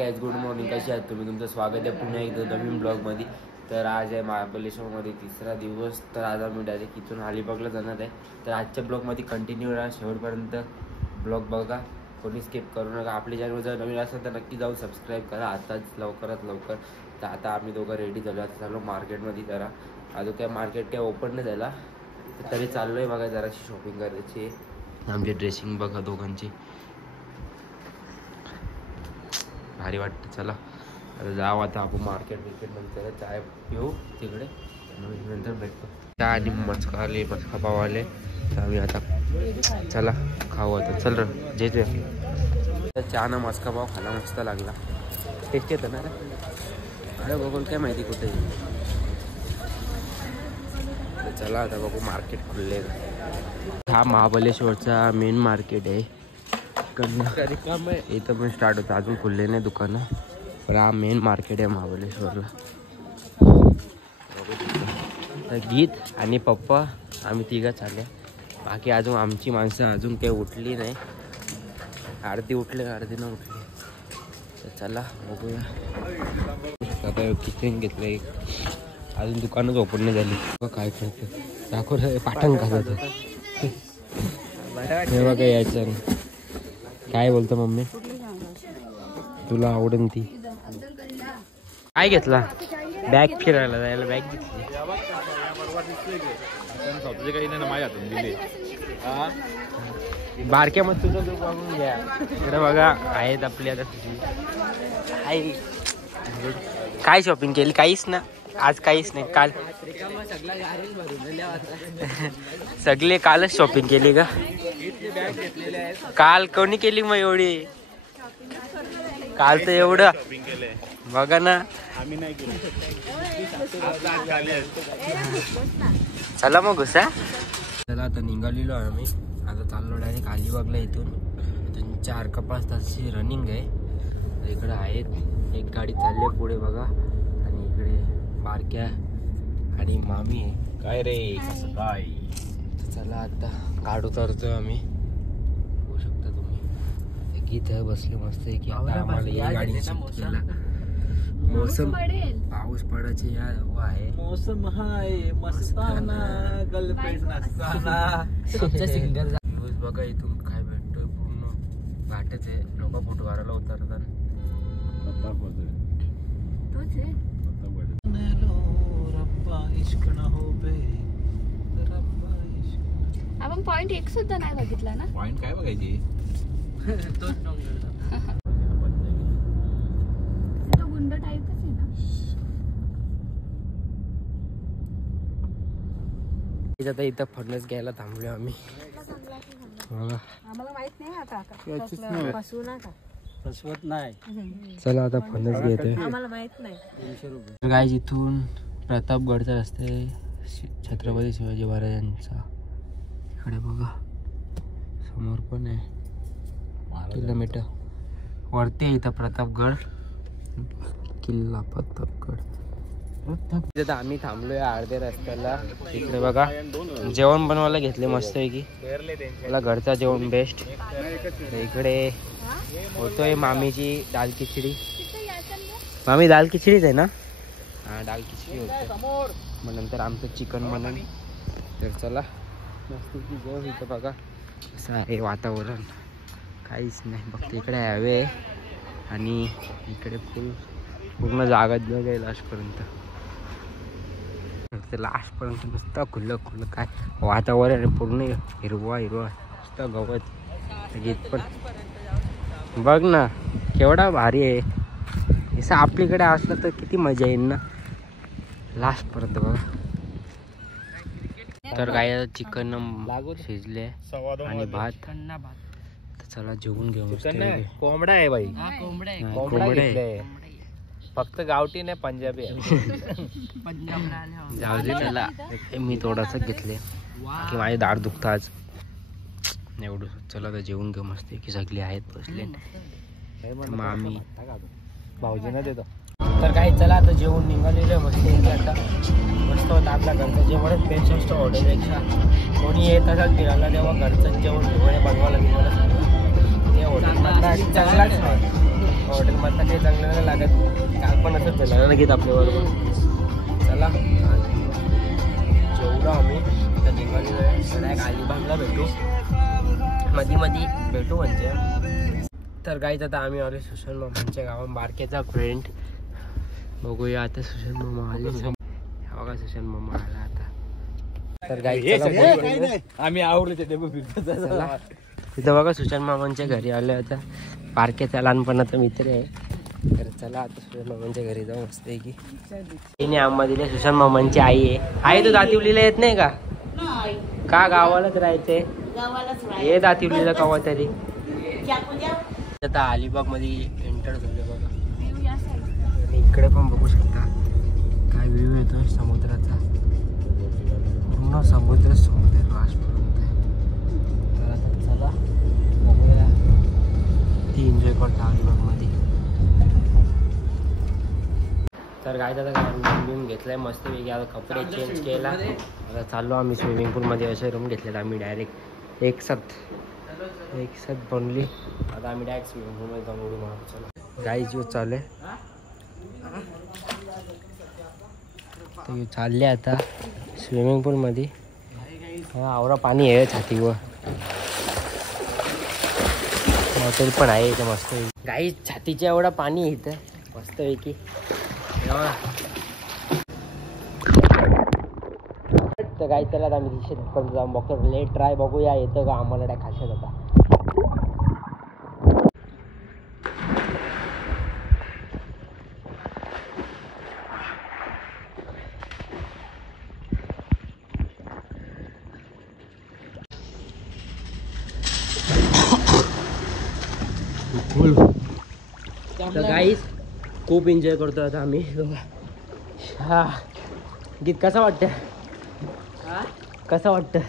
Guys good morning, कसे आहात तुम्ही? तुमचं स्वागत आहे पुन्हा एकदा नवीन ब्लॉगमध्ये. तर आज आहे महाबळेश्वरमध्ये तिसरा दिवस. तर आज आम्ही डायरेक्ट इथून अलिबागला जाणार आहे. तर आजच्या ब्लॉगमध्ये कंटिन्यू राहा, शेवटपर्यंत ब्लॉग बघा, कोणी स्किप करू नका. आपली चॅनल जर नवीन असेल तर नक्की जाऊन सबस्क्राईब करा आताच, लवकरात लवकर. तर आता आम्ही दोघं रेडी झालो. आता चाललो मार्केटमध्ये. जरा अजून काय मार्केट काय ओपन नाही झाला, तरी चाललो आहे बघा, जराशी शॉपिंग करायची. आमची ड्रेसिंग बघा दोघांची भारी वाटतं. चला आता जाऊ, आता आपण मार्केट नंतर चाय पिऊ तिकडे, नंतर भेटतो. चहा आणि मचका आले, मचका पाव आले. तर आम्ही आता चला खाऊ. आता चल जे चहा ना मचका पाव खाला, मस्त लागला, टेस्ट येतं ना रे. अरे बघून काय माहिती कुठे. चला आता बघू, मार्केट खुलले. हा महाबळेश्वरचा मेन मार्केट आहे. इथं पण स्टार्ट होतं, अजून खुलले नाही दुकानं, पण हा मेन मार्केट आहे महाबळेश्वरला. तर गीत आणि पप्पा आम्ही तिघं चालले, बाकी अजून आमची माणसं अजून काही उठली नाही. अर्धी उठले, अर्धी न उठली. तर चला बघूया. आता किचन घेतलं एक, अजून दुकानच ओपन नाही झाली. काय करतं दाखव, पाटण खात हे बघा. यायचं काय बोलतो मम्मी, तुला आवडेल ती. काय घेतला? बॅग फिरायला जायला बॅग घेतली. बारक्या मग तुझं तू बघून घ्या. इकडे बघा आहेत आपली. आता काय शॉपिंग केली? काहीच ना, आज काहीच नाही. काल सगळे कालच शॉपिंग केली का? काल कोणी केली मग एवढी? काल तर एवढं बघा ना. चला मग घुसा. चला आता निघालेलो आम्ही. आता चाललो डायरेक्ट अलिबागला. इथून 4-5 तासाची रनिंग आहे. इकडे आहेत, एक गाडी चालली आहे पुढे बघा, आणि इकडे बारक्या आणि मामी आहे. काय रे काय. चला आता गाडी उतरतोय आम्ही. बघू शकता तुम्ही, गीत आहे बसले मस्त आहे की. आता आम्हाला या गाडी शिफ्ट केला. मौसम पाऊस पडायचे या आहे. मौसम हाय मस्ताना, गर्लफ्रेंड नसताना. सिंगर बघा इथून काय भेटतोय. पूर्ण घाटच आहे. लोक फोटो काढायला उतरतात. आपण पॉइंट एक सुद्धा नाही बघितला ना. पॉइंट काय बघायची? तो गुंड टाईपच आहे ना. आता इथं फणस घ्यायला थांबलो आम्ही. आम्हाला माहित नाही आता फसवू नका. फसवत नाही. चला आता फणस घेतोय. आम्हाला माहित नाही. गाईज इथून प्रतापगडचा रस्ता आहे, छत्रपती शिवाजी महाराजांचा. इकडे बघा समोर पण आहे किलोमीटर वरती आहे. इथं प्रतापगड किल्ला प्रतापगड. तिथं आम्ही थांबलोय अर्ध्या रस्त्याला. इकडे बघा जेवण बनवायला घेतले मस्त आहे की. मला घरचा जेवण बेस्ट. इकडे होतोय मामीची दाल खिचडी. मामी दाल खिचडीच आहे ना? हा दाल खिचडी होते. मग नंतर आमचं चिकन बनवून. तर चला मस्त जेवण. इथं बघा असं आहे वातावरण, काहीच नाही. फक्त इकडे हवे आणि इकडे पूर्ण जागा जाईल लास्टपर्यंत. लास्टपर्यंत नुसतं खुल्लं काय वातावरण, पूर्ण हिरवा नुसतं गवत. गीत पण बघ ना केवढा भारी आहे. असं आपल्याकडे असलं तर किती मजा येईल ना लास्टपर्यंत बघा. तर काय चिकन शिजले आणि भात. तर चला जेवून घेऊ. कोंबडा आहे बाई, कोंबडा आहे. फक्त गावठी नाही, पंजाबी आहे. जाऊ दे त्याला. मी थोडासा घेतले की माझी दाढ दुखतं आज एवढं. चला तर जेवून घेऊ मस्त की. सगळे आहेत बसले. मग आम्ही भाऊजींना देतो. तर काही चला आता जेवण निघालेलं मस्त. आता मस्त होतं आपल्या घरचं जेवणच बेस्ट असतं हॉटेलपेक्षा. कोणी येत असेल फिरायला तेव्हा घरचं जेवण बनवायला ते हॉटेल चांगलाच नाही. हॉटेलमधलं काही चांगलं नाही लागत. काल पण असंच झालं लगेच आपल्याबरोबर. चला जेवलो आम्ही तर निघालेलो आहे. डायरेक्ट अलिबागला भेटू, मध्ये भेटू म्हणजे. तर गाईच आता आम्ही आलो सुशांत मामांच्या गावात. बारकेचा फ्रेंड बघूया आता. सुशांत मामा आले. बघा सुशांत मामा आला आता. तर गाई आम्ही आवडले तिथं बघा सुशांत मामांच्या घरी आले आता. बारकेचा लहानपणाचा मित्र आहे. तर चला आता सुशांत मामांच्या घरी जाऊ मस्त की. तिने आम्हा दिले. सुशांत मामांची आई आहे. आई तू दातिवलीला येत नाही का गावालाच राहायचंय? ये दातिवलीला कवा तरी. आता अलिबाग मध्ये एंटर झाले बघा. व्ह्यू या साईडला. आणि इकडे पण बघू शकता काय व्ह्यू येतो समुद्राचा. पूर्ण समुद्र राजपर्यंत आहे. तर आता चला बघूया ती एन्जॉय करता अलिबाग मध्ये. तर काय आता घेऊन घेतलाय मस्त वेगळी. आता कपडे चेंज केला. आता चाललो आम्ही स्विमिंग पूलमध्ये. असे रूम घेतलेला आम्ही डायरेक्ट एक साथ बनली. आता आम्ही डायरेक्ट स्विमिंग पूलमध्ये जाऊन उडी मारतो. चला गाई जो चालू चालले आता स्विमिंग पूलमध्ये. आवरा पाणी आहे छातीवर. हॉटेल पण आहे इथं मस्त. गाई छातीच्या एवढा पाणी आहे इथं मस्त पैकी. तर गाई चला आम्ही दिशेत जाऊन बघतो. लेट ट्राय बघूया येतं का आम्हाला काय खाशात आता. तर गाईस खूप एन्जॉय करतो आता आम्ही. हा गीत कसं वाटतं? कसं वाटतं?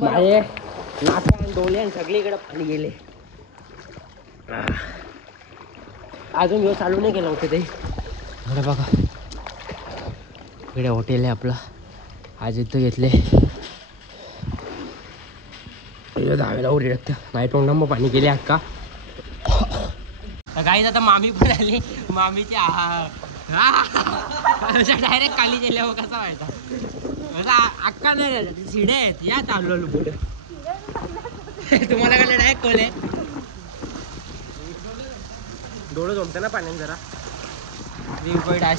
माझे नाका डोळे सगळीकडे पाणी गेले. अजून व्यवस्थ चालू नाही केलं होतं ते. अरे बघा इकडे हॉटेल आहे आपलं. आज इथं घेतले. दहावीला उडी टाकतं. नाही तोंडांब पाणी गेले अक्का. गाईज आता मामी पण आली. मामीची डायरेक्ट खाली गेल्यावर कसा व्हायचा. अक्का नाही शिडे आहेत. या चाललो पुढे. तुम्हाला काय डायरेक्ट कोले डोळं जमतं ना पाण्यात जरा.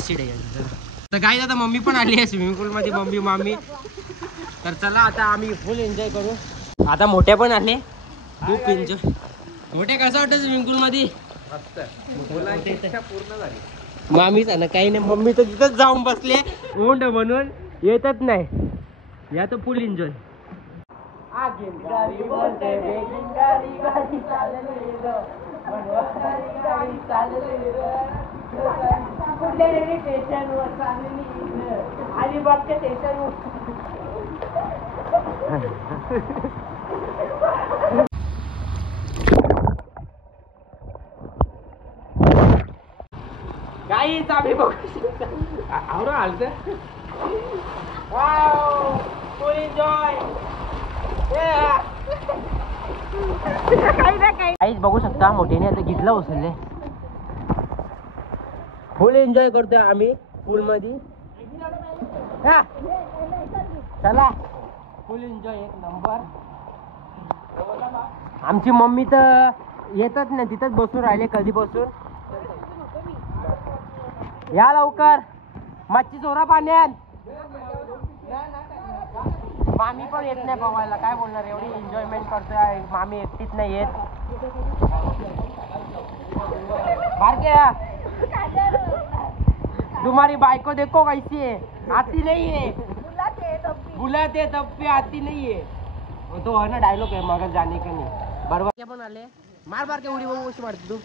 शिडे तर गाईज आता मम्मी पण आली आहे स्विमिंग पूल मध्ये. मम्मी मामी. तर चला आता आम्ही फुल एन्जॉय करू. आता मोठ्या पण आले. खूप एन्जॉय. मोठे कसं वाटतं स्विमिंग पूल मध्ये? पूर्ण झाली. मामीच ना काही नाही. मम्मी तर तिथंच जाऊन बसले उंड म्हणून येतच नाही. या तर फुल एन्जॉय. गाईच आम्ही बघू आवडं आलतं. Full enjoy. काहीच बघू शकता मोठ्याने आता घेतला उचलले. फुल एन्जॉय करतोय आम्ही पूल मध्ये. चला फुल एन्जॉय एक नंबर. आमची मम्मी तर येतच नाही. तिथंच बसून राहिले कधीपासून. या लवकर मच्छी चोरा पाण्यात. मामी पण येत नाही पवायला. काय बोलणार. एवढी एन्जॉयमेंट करतोय. मामी एकटीच नाही येत. बारके तुम्हारी बाइको देखो कैसी है. आती नहीं है. बुलाते तब पे आती नहीं है. तो है ना डायलॉग है मगर जाने का नाही. बरोबर पण आले. मार बार के उडी बघू कशी मारते तू.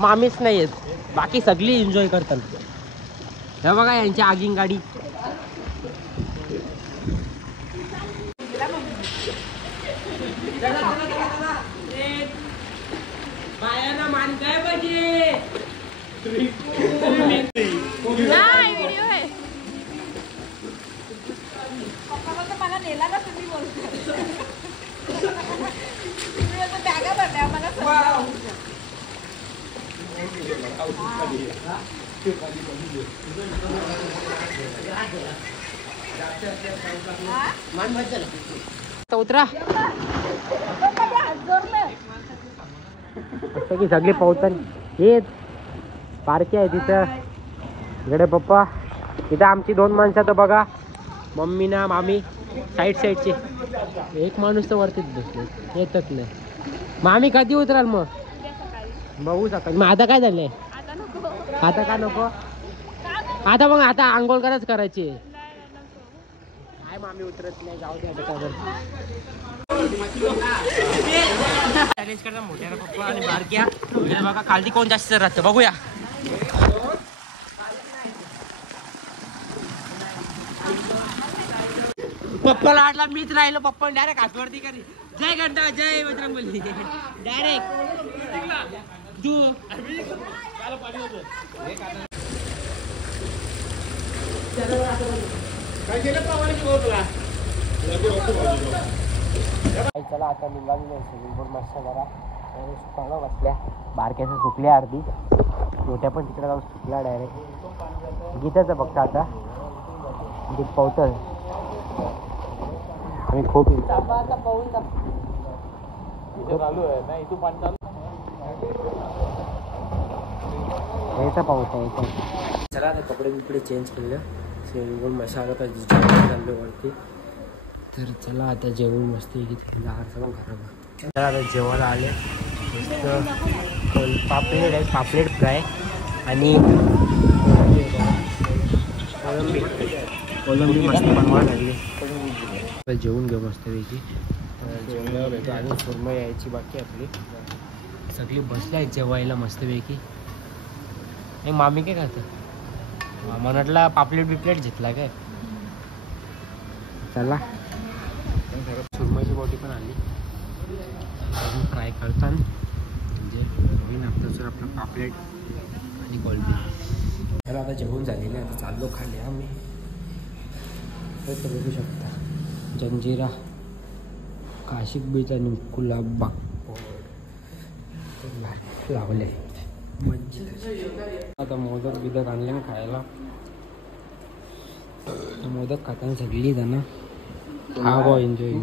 मामीच नाही येत. बाकी सगळी एन्जॉय करतात. हे बघा यांची आगीन गाडी. बायाना मान काय पाहिजे. व्हिडिओ आहे. मला नेला ना तुम्ही बोलतो. उतरा की सगळे पावतात हे पार्टी आहे तिथं. इकडे पप्पा, इथं आमची 2 माणसं तर बघा, मम्मी ना मामी साईडचे. एक माणूस तर वरतीच बसले, येतच नाही. मामी कधी उतराल मग? बघू सकाळी. मग आता काय झालंय? आता का नको? आता मग आता आंघोळ करायची. काय मामी उतरत नाही, जाऊ दे आता. चॅलेंज करता मोठ्या पप्पा आणि बारक्या. बघा खालती कोण जास्त राहतं बघूया. पप्पाला वाटला मीच राहिलो. पप्पा डायरेक्ट हातवरती करी, जय घंटा जय बजरंगबली. डायरेक्ट तू चला आता निघाली नाही. स्विमिंग पूल मस्त जरा चांगला बसल्या. बारक्याचं सुकल्या अर्धी, मोठ्या पण तिकडे जाऊन सुकल्या डायरेक्ट. गीताचं फक्त आता गीत पावतं आम्ही खूप यायचा पाऊस आहे. चला आता कपडे बिपडे चेंज केलं. स्विमिंग पूल मशाला तर चाललो वरती. तर चला आता जेवण मस्त चला आता जेवायला आले. मस्त पापलेट आहे, पापलेट फ्राय आणि कोलंबी मस्त बनवायला लागली. जेवून घेऊ मस्तपैकी. जेवणाला भेटू. अजून सुरमई यायची बाकी आपली. सगळी बसले आहेत जेवायला मस्तपैकी. नाही मामी काय खातं? मामा म्हटला पापलेट बिपलेट घेतला काय. चला सुरमईची बॉटी पण आली. अजून फ्राय करताना म्हणजे नवीन हप्त्याचं आपलं पापलेट आणि कोलंबी. तर आता जेवण झालेलं आहे. आता चाललो खाली आम्ही. तर बघू शकता जंजिरा, काशिक बीच आणि गुलाबबाग लावले. आता मोदक बिदक आणले ना खायला. मोदक खाताना सगळी जण हा बॉ एन्जॉय.